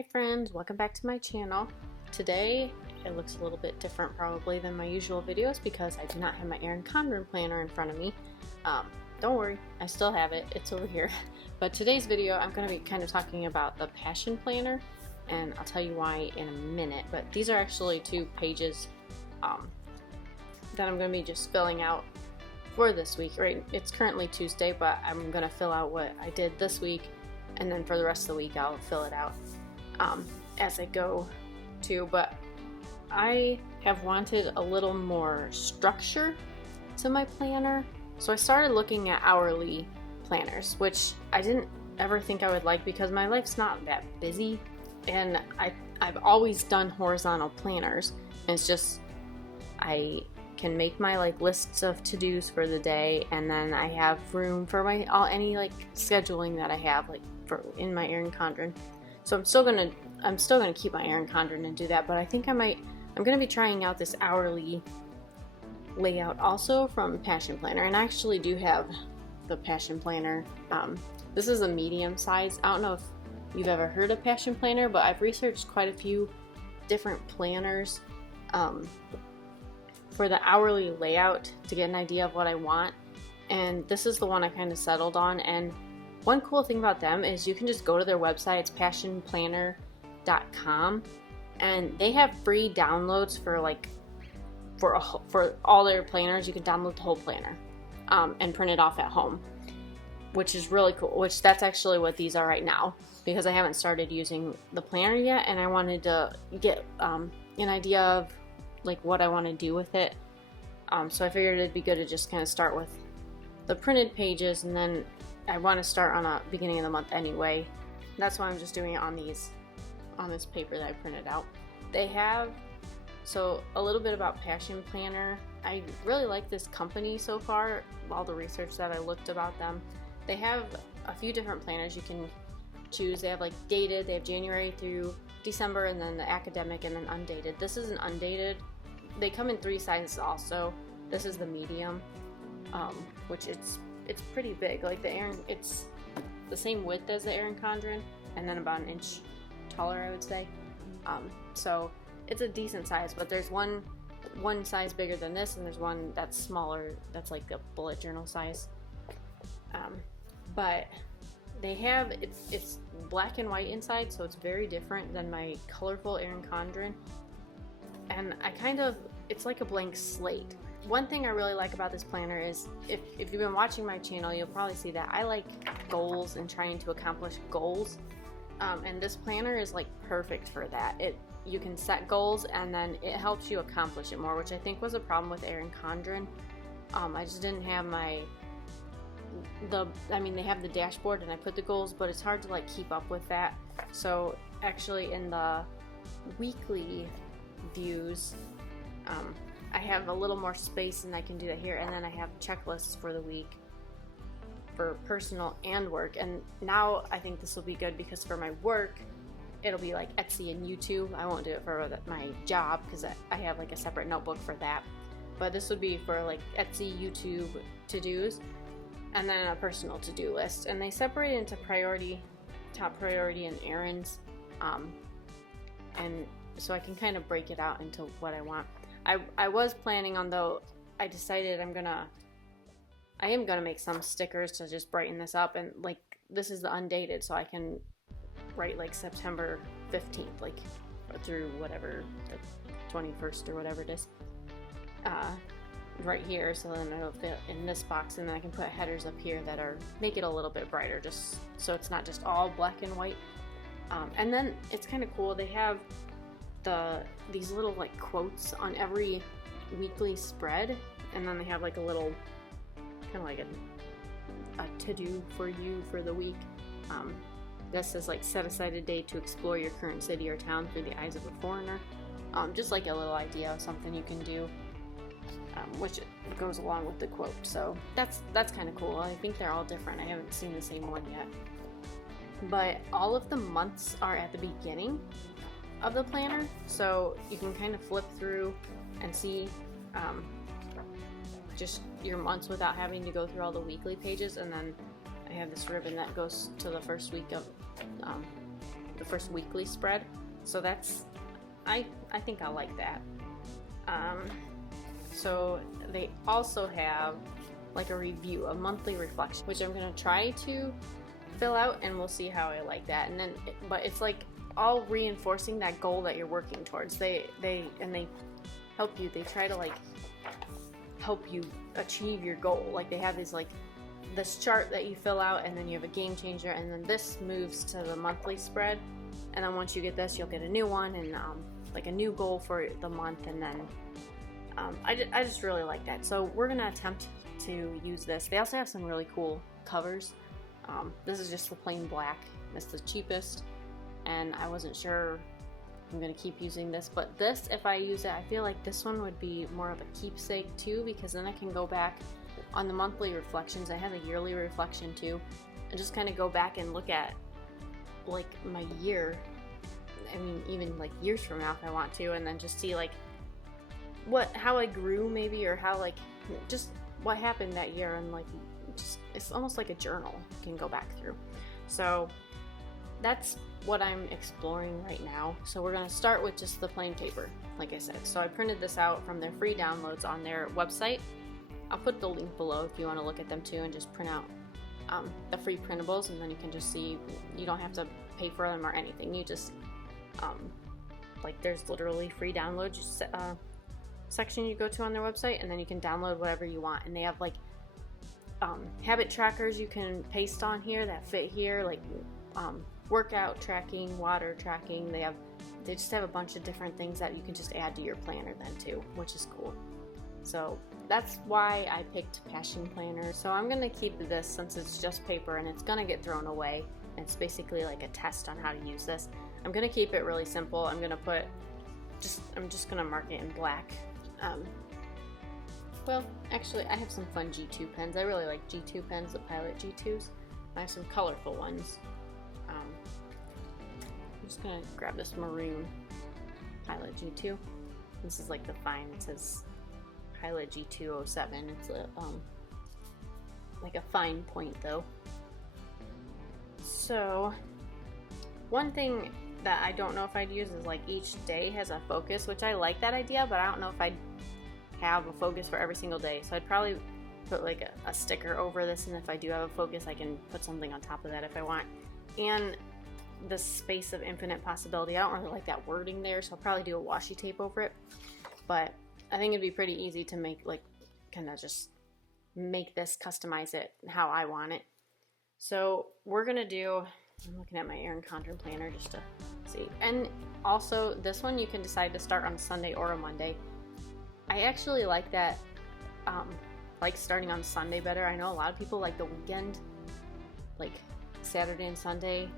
Hi friends, welcome back to my channel. Today it looks a little bit different probably than my usual videos because I do not have my Erin Condren planner in front of me. Don't worry, I still have it, it's over here. But today's video I'm going to be kind of talking about the Passion Planner, and I'll tell you why in a minute. But these are actually 2 pages that I'm going to be just filling out for this week. Right, it's currently Tuesday, but I'm going to fill out what I did this week, and then for the rest of the week I'll fill it out as I go too. But I have wanted a little more structure to my planner, so I started looking at hourly planners, which I didn't ever think I would like because my life's not that busy, and I've always done horizontal planners, and it's just I can make my lists of to-dos for the day, and then I have room for my any scheduling that I have for in my Erin Condren. So I'm still gonna keep my Erin Condren and do that, but I think I'm gonna be trying out this hourly layout also from Passion Planner, and I actually do have the Passion Planner. This is a medium size. I don't know if you've ever heard of Passion Planner, but I've researched quite a few different planners for the hourly layout to get an idea of what I want, and this is the one I kind of settled on. And one cool thing about them is you can just go to their website. It's passionplanner.com, and they have free downloads for all their planners. You can download the whole planner and print it off at home, which is really cool. Which that's actually what these are right now, because I haven't started using the planner yet, and I wanted to get an idea of what I want to do with it. So I figured it'd be good to just kind of start with the printed pages, and then I want to start on a beginning of the month anyway. That's why I'm just doing it on this paper that I printed out. They have, so a little bit about Passion Planner. I really like this company so far, all the research that I looked about them. They have a few different planners you can choose. They have dated, they have January through December, and then the academic, and then undated. This is an undated. They come in 3 sizes also. This is the medium, which it's pretty big. It's the same width as the Erin Condren, and then about 1 inch taller, I would say. So it's a decent size, but there's one size bigger than this, and there's one that's smaller, that's like a bullet journal size. But they have, it's black and white inside, so it's very different than my colorful Erin Condren. And it's like a blank slate. One thing I really like about this planner is, if you've been watching my channel, you'll probably see that I like goals and trying to accomplish goals. And this planner is perfect for that. You can set goals, and then it helps you accomplish it more, which I think was a problem with Erin Condren. I just didn't have they have the dashboard and I put the goals, but it's hard to keep up with that. So actually in the weekly views, I have a little more space, and I can do that here, and then I have checklists for the week for personal and work. And now I think this will be good because for my work it'll be Etsy and YouTube. I won't do it for my job because I have a separate notebook for that, but this would be for Etsy, YouTube to-dos, and then a personal to-do list. And they separate into priority, top priority, and errands, and so I can kind of break it out into what I want. I was planning on, though, I decided I am gonna make some stickers to just brighten this up, and this is the undated, so I can write September 15th, through whatever, the 21st or whatever it is, right here, so then it'll fit in this box, and then I can put headers up here that make it a little bit brighter, just so it's not just all black and white. And then it's kind of cool, they have these little quotes on every weekly spread, and then they have a little kind of a to-do for you for the week. That says set aside a day to explore your current city or town through the eyes of a foreigner. Just a little idea of something you can do, which goes along with the quote. So that's kind of cool. I think they're all different. I haven't seen the same one yet, but all of the months are at the beginning of the planner, so you can kind of flip through and see just your months without having to go through all the weekly pages. And then I have this ribbon that goes to the first week of the first weekly spread. So that's, I think I like that. So they also have like a review, a monthly reflection, which I'm gonna try to fill out, and we'll see how I like that. And then, but it's like all reinforcing that goal that you're working towards. They help you. They try to like help you achieve your goal. Like they have these like this chart that you fill out, and then you have a game changer, and then this moves to the monthly spread. And then once you get this, you'll get a new one, and like a new goal for the month. And then I just really like that. So we're gonna attempt to use this. They also have some really cool covers. This is just the plain black. It's the cheapest, and I wasn't sure I'm gonna keep using this, but this, if I use it, I feel like this one would be more of a keepsake too, because then I can go back on the monthly reflections. I have a yearly reflection too, and just kind of go back and look at like my year. I mean, even like years from now if I want to, and then just see like how I grew maybe, or how like just what happened that year, and like just it's almost like a journal you can go back through. So that's what I'm exploring right now. So we're going to start with just the plain paper, like I said. So I printed this out from their free downloads on their website. I'll put the link below if you want to look at them too, and just print out the free printables, and then you can just see. You don't have to pay for them or anything. You just like there's literally free downloads section you go to on their website, and then you can download whatever you want. And they have like habit trackers you can paste on here that fit here, like workout tracking, water tracking. They just have a bunch of different things that you can just add to your planner then too, which is cool. So that's why I picked Passion Planner. So I'm gonna keep this since it's just paper and it's gonna get thrown away. It's basically like a test on how to use this. I'm gonna keep it really simple. I'm just gonna mark it in black. Well, actually, I have some fun G2 pens. I really like G2 pens, the Pilot G2s. I have some colorful ones. I'm just gonna grab this maroon Pilot G2. This is like the fine. It says Pilot G207. It's a like a fine point though. So one thing that I don't know if I'd use is like each day has a focus, which I like that idea, but I don't know if I'd have a focus for every single day. So I'd probably put like a sticker over this, and if I do have a focus, I can put something on top of that if I want. And the space of infinite possibility, I don't really like that wording there, so I'll probably do a washi tape over it. But I think it'd be pretty easy to make, like, kind of just make this, customize it how I want it. So we're gonna do, I'm looking at my Erin Condren planner just to see. And also this one you can decide to start on a Sunday or a Monday. I actually like that, like starting on Sunday better. I know a lot of people like the weekend, like Saturday and Sunday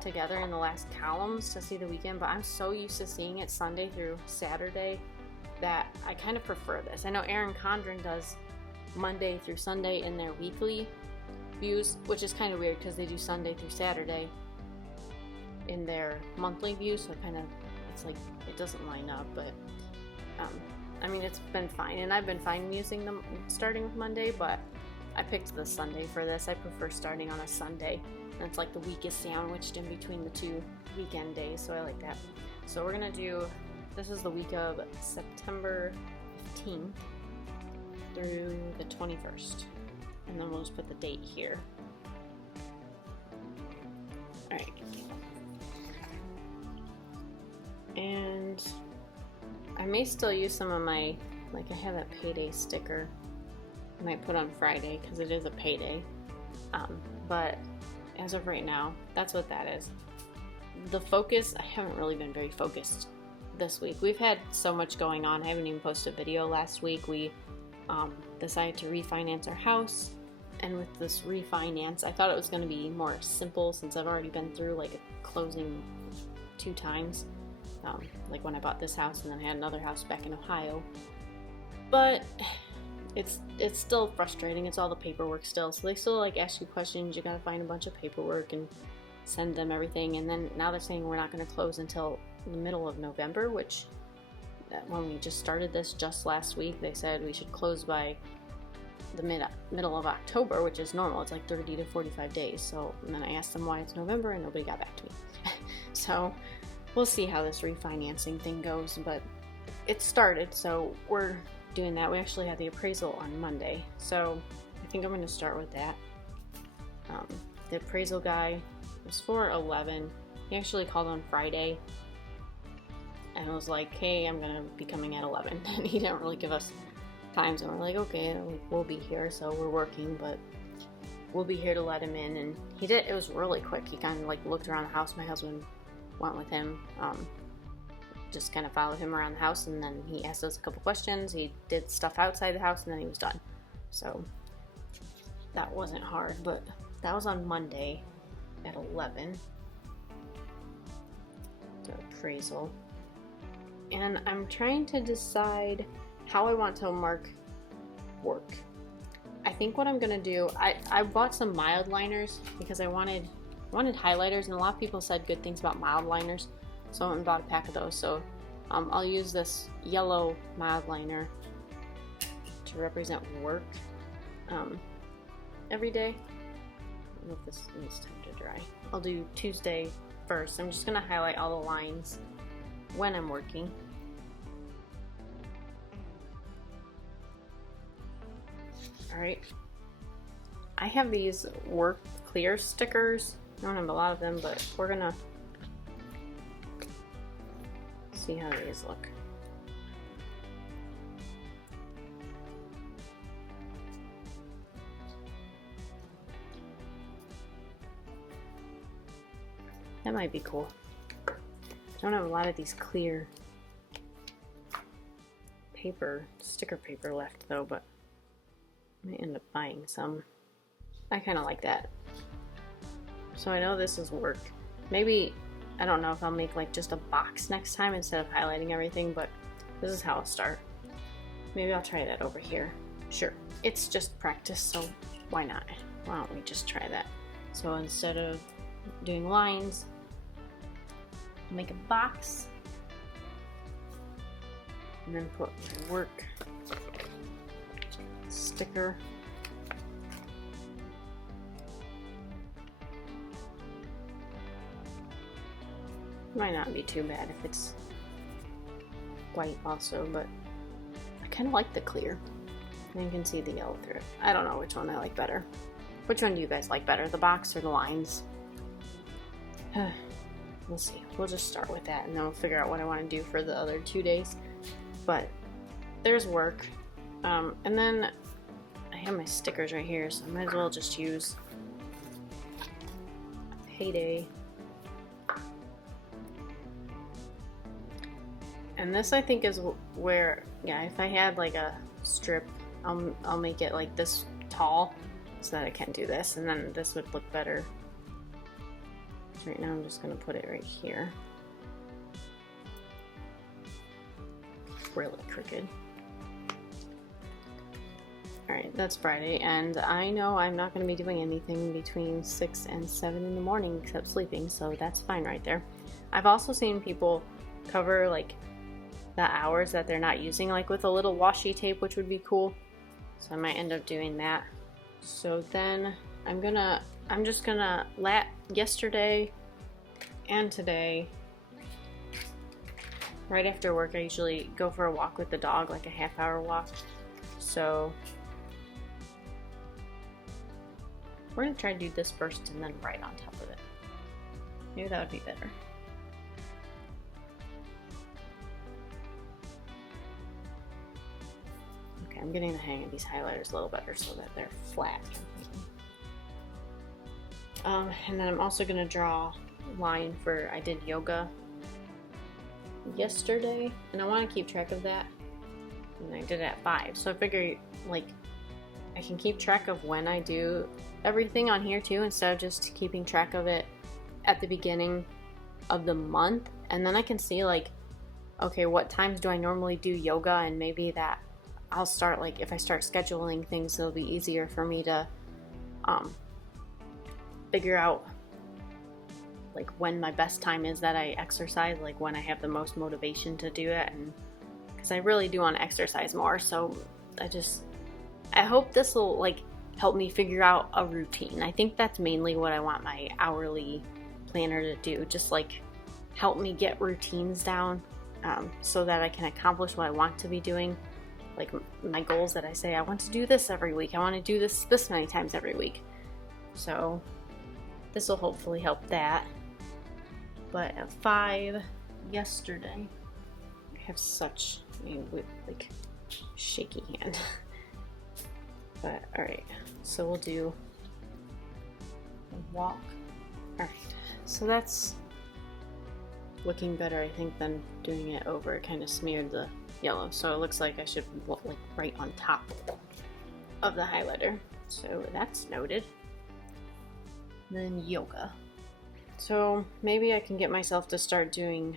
together in the last columns to see the weekend, but I'm so used to seeing it Sunday through Saturday that I kind of prefer this. I know Erin Condren does Monday through Sunday in their weekly views, which is kind of weird because they do Sunday through Saturday in their monthly view, so it's like it doesn't line up. But I mean, it's been fine, and I've been fine using them starting with Monday, but I picked the Sunday for this. I prefer starting on a Sunday, and it's like the week is sandwiched in between the two weekend days, so I like that. So we're gonna do, this is the week of September 15th through the 21st, and then we'll just put the date here. Alright. And I may still use some of my, like I have that payday sticker I might put on Friday because it is a payday. But as of right now, that's what that is. The focus, I haven't really been very focused this week. We've had so much going on. I haven't even posted a video last week. We decided to refinance our house, and with this refinance, I thought it was going to be more simple since I've already been through like a closing 2 times. Like when I bought this house, and then I had another house back in Ohio. But it's still frustrating. It's all the paperwork still. So they still like ask you questions. You gotta find a bunch of paperwork and send them everything. And then now they're saying we're not gonna close until the middle of November, which when we just started this just last week, they said we should close by the middle of October, which is normal. It's like 30 to 45 days. So and then I asked them why it's November, and nobody got back to me. So we'll see how this refinancing thing goes, but it started, so we're doing that. We actually had the appraisal on Monday, so I think I'm going to start with that. The appraisal guy was for 11. He actually called on Friday and was like, hey, I'm going to be coming at 11. And he didn't really give us times, and we're like, okay, we'll be here. So we're working, but we'll be here to let him in. And he did. It was really quick. He kind of like looked around the house. My husband went with him, just kind of followed him around the house, and then he asked us a couple questions. He did stuff outside the house, and then he was done. So that wasn't hard, but that was on Monday at 11. The appraisal. And I'm trying to decide how I want to mark work. I think what I'm gonna do, I bought some mild liners because I wanted highlighters, and a lot of people said good things about mild liners, so I went and bought a pack of those. So I'll use this yellow mild liner to represent work every day. I don't know if this needs time to dry. I'll do Tuesday first. I'm just gonna highlight all the lines when I'm working. Alright. I have these work clear stickers. I don't have a lot of them, but we're gonna see how these look. That might be cool. I don't have a lot of these clear paper, sticker paper left though, but I might end up buying some. I kind of like that. So I know this is work. Maybe, I don't know if I'll make like just a box next time instead of highlighting everything, but this is how I'll start. Maybe I'll try that over here. Sure, it's just practice, so why not? Why don't we just try that? So instead of doing lines, I'll make a box and then put my work sticker. Might not be too bad if it's white also, but I kind of like the clear. And you can see the yellow through it. I don't know which one I like better. Which one do you guys like better, the box or the lines? We'll see. We'll just start with that, and then we'll figure out what I want to do for the other 2 days. But there's work. And then I have my stickers right here, so I might as well just use Payday. And this, I think, is where, yeah, if I had like a strip, I'll make it like this tall so that I can do this, and then this would look better. Right now I'm just going to put it right here. Really crooked. Alright, that's Friday, and I know I'm not going to be doing anything between 6 and 7 in the morning except sleeping, so that's fine right there. I've also seen people cover like the hours that they're not using, like with a little washi tape, which would be cool. So I might end up doing that. So then I'm just gonna let yesterday and today, right after work, I usually go for a walk with the dog, like a half-hour walk. So we're gonna try to do this first and then right on top of it. Maybe that would be better. Okay, I'm getting the hang of these highlighters a little better so that they're flat. And then I'm also gonna draw a line for, I did yoga yesterday, and I want to keep track of that. And I did it at 5, so I figure like I can keep track of when I do everything on here too, instead of just keeping track of it at the beginning of the month. And then I can see like, okay, what times do I normally do yoga, and maybe that I'll start, like if I start scheduling things, it'll be easier for me to figure out like when my best time is that I exercise, like when I have the most motivation to do it. And because I really do want to exercise more, so I hope this will like help me figure out a routine. I think that's mainly what I want my hourly planner to do, just like help me get routines down, so that I can accomplish what I want to be doing. Like my goals that I say, I want to do this every week. I want to do this many times every week. So this will hopefully help that. But at 5 yesterday, I have such a like shaky hand. But alright, so we'll do a walk. Alright, so that's looking better, I think, than doing it over. It kind of smeared the yellow, so it looks like I should look like right on top of the highlighter. So that's noted. Then yoga. So maybe I can get myself to start doing,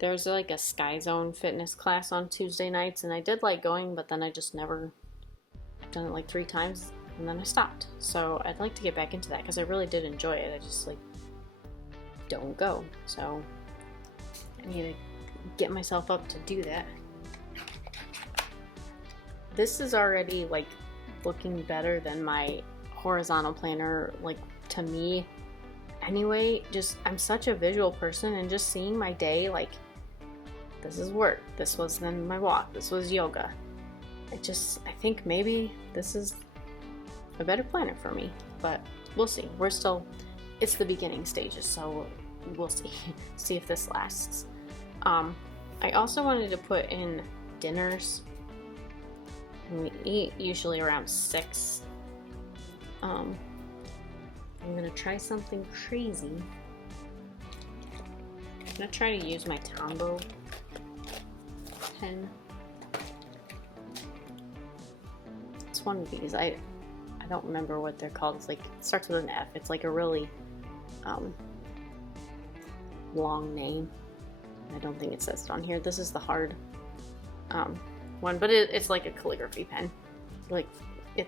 there's like a Sky Zone fitness class on Tuesday nights, and I did like going, but then I just never done it like 3 times and then I stopped. So I'd like to get back into that because I really did enjoy it. I just like don't go. So I need to get myself up to do that. This is already like looking better than my horizontal planner, like to me anyway. Just I'm such a visual person, and just seeing my day, like this is work, this was then my walk, this was yoga. I think maybe this is a better planner for me, but we'll see. It's the beginning stages, so we'll see if this lasts. I also wanted to put in dinners. We eat usually around 6. I'm gonna try something crazy. I'm gonna try to use my Tombow pen. It's one of these. I don't remember what they're called. It's like, it starts with an F. It's like a really long name. I don't think it says it on here. This is the hard one, but it's like a calligraphy pen. Like I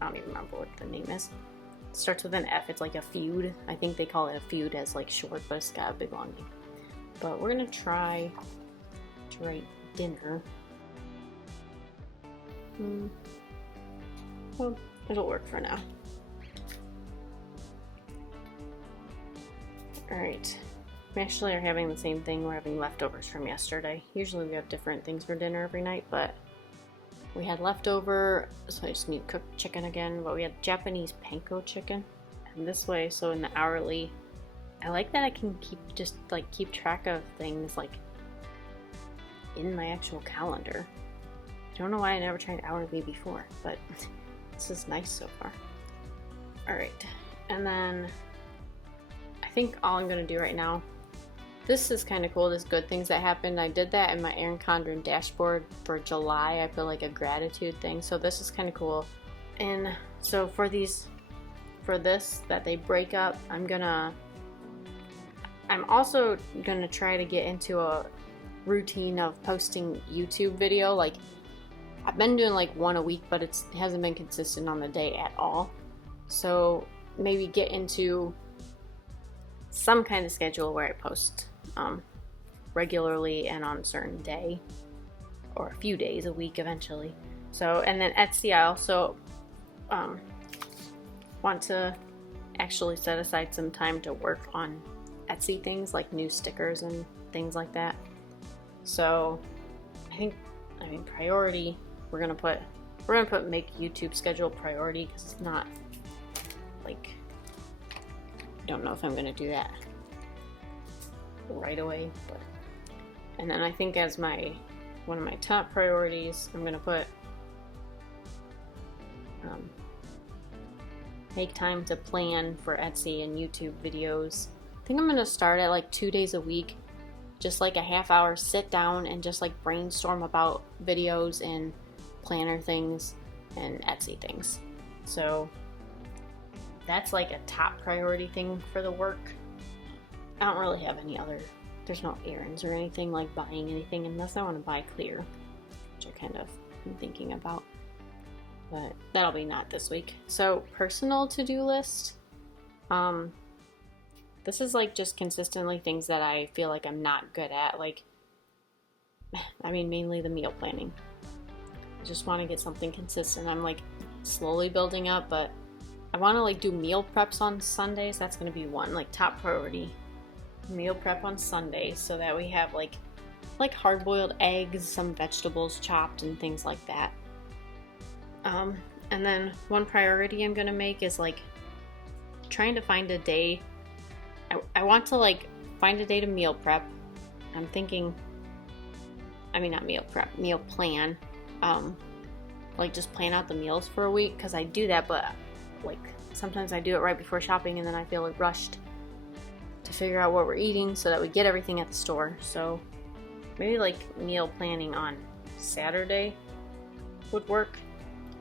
don't even remember what the name is. It starts with an F. It's like a feud. I think they call it a feud as like short, but it's got a big long name. But we're gonna try to write dinner. Well, it'll work for now. Alright. We actually are having the same thing. We're having leftovers from yesterday. Usually we have different things for dinner every night, but we had leftover, so I just need to cook chicken again. But we had Japanese panko chicken. And this way, so in the hourly, I like that I can keep track of things like in my actual calendar. I don't know why I never tried hourly before, but this is nice so far. Alright, and then I think all I'm going to do right now, this is kind of cool, this good things that happened. I did that in my Erin Condren dashboard for July. I feel like a gratitude thing, so this is kind of cool. And so for this that they break up, I'm also gonna try to get into a routine of posting YouTube video. Like I've been doing like 1 a week, but it hasn't been consistent on the day at all. So maybe get into some kind of schedule where I post regularly and on a certain day, or a few days a week eventually. So, and then Etsy, I also want to actually set aside some time to work on Etsy things like new stickers and things like that. So I mean priority, we're gonna put make YouTube schedule priority, because it's not like, I don't know if I'm gonna do that right away, but, and then I think as one of my top priorities, I'm gonna put make time to plan for Etsy and YouTube videos. I think I'm gonna start at like 2 days a week, just like a half hour, sit down and just like brainstorm about videos and planner things and Etsy things. So that's like a top priority thing for the work. I don't really have any other, there's no errands or anything like buying anything, unless I want to buy clear, which I kind of am thinking about, but that'll be not this week. So personal to-do list, this is like just consistently things that I feel like I'm not good at. Like, I mean, mainly the meal planning. I just want to get something consistent. I'm like slowly building up, but I want to like do meal preps on Sundays. That's going to be one, like top priority. meal prep on Sunday so that we have like hard-boiled eggs, some vegetables chopped, and things like that. And then one priority I'm gonna make is like trying to find a day. I want to like find a day to meal prep. I'm thinking, I mean not meal prep, meal plan. Like just plan out the meals for a week, because I do that, but like sometimes I do it right before shopping and then I feel like rushed to figure out what we're eating so that we get everything at the store. So maybe like meal planning on Saturday would work.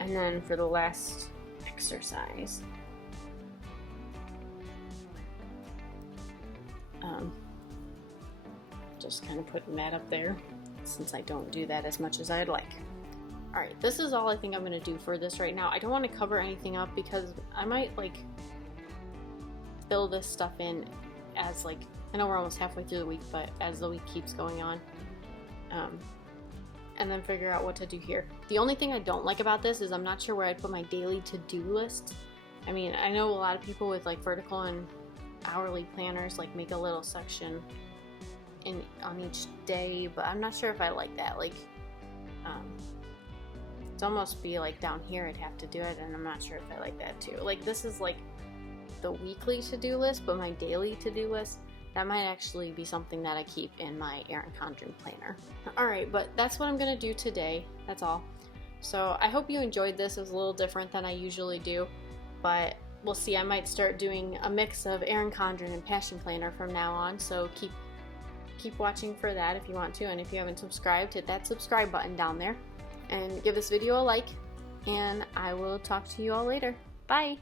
And then for the last exercise, just kind of putting that up there since I don't do that as much as I'd like. Alright, this is all I think I'm going to do for this right now. I don't want to cover anything up because I might like fill this stuff in as like, I know we're almost halfway through the week, but as the week keeps going on, and then figure out what to do here. The only thing I don't like about this is I'm not sure where I'd put my daily to-do list. I mean, I know a lot of people with like vertical and hourly planners like make a little section on each day, but I'm not sure if I like that. Like, it's almost be like down here I'd have to do it, and I'm not sure if I like that too. Like, this is like the weekly to-do list, but my daily to-do list, that might actually be something that I keep in my Erin Condren planner. Alright, but that's what I'm going to do today. That's all. So I hope you enjoyed this. It was a little different than I usually do, but we'll see. I might start doing a mix of Erin Condren and Passion Planner from now on, so keep watching for that if you want to, and if you haven't subscribed, hit that subscribe button down there, and give this video a like, and I will talk to you all later. Bye!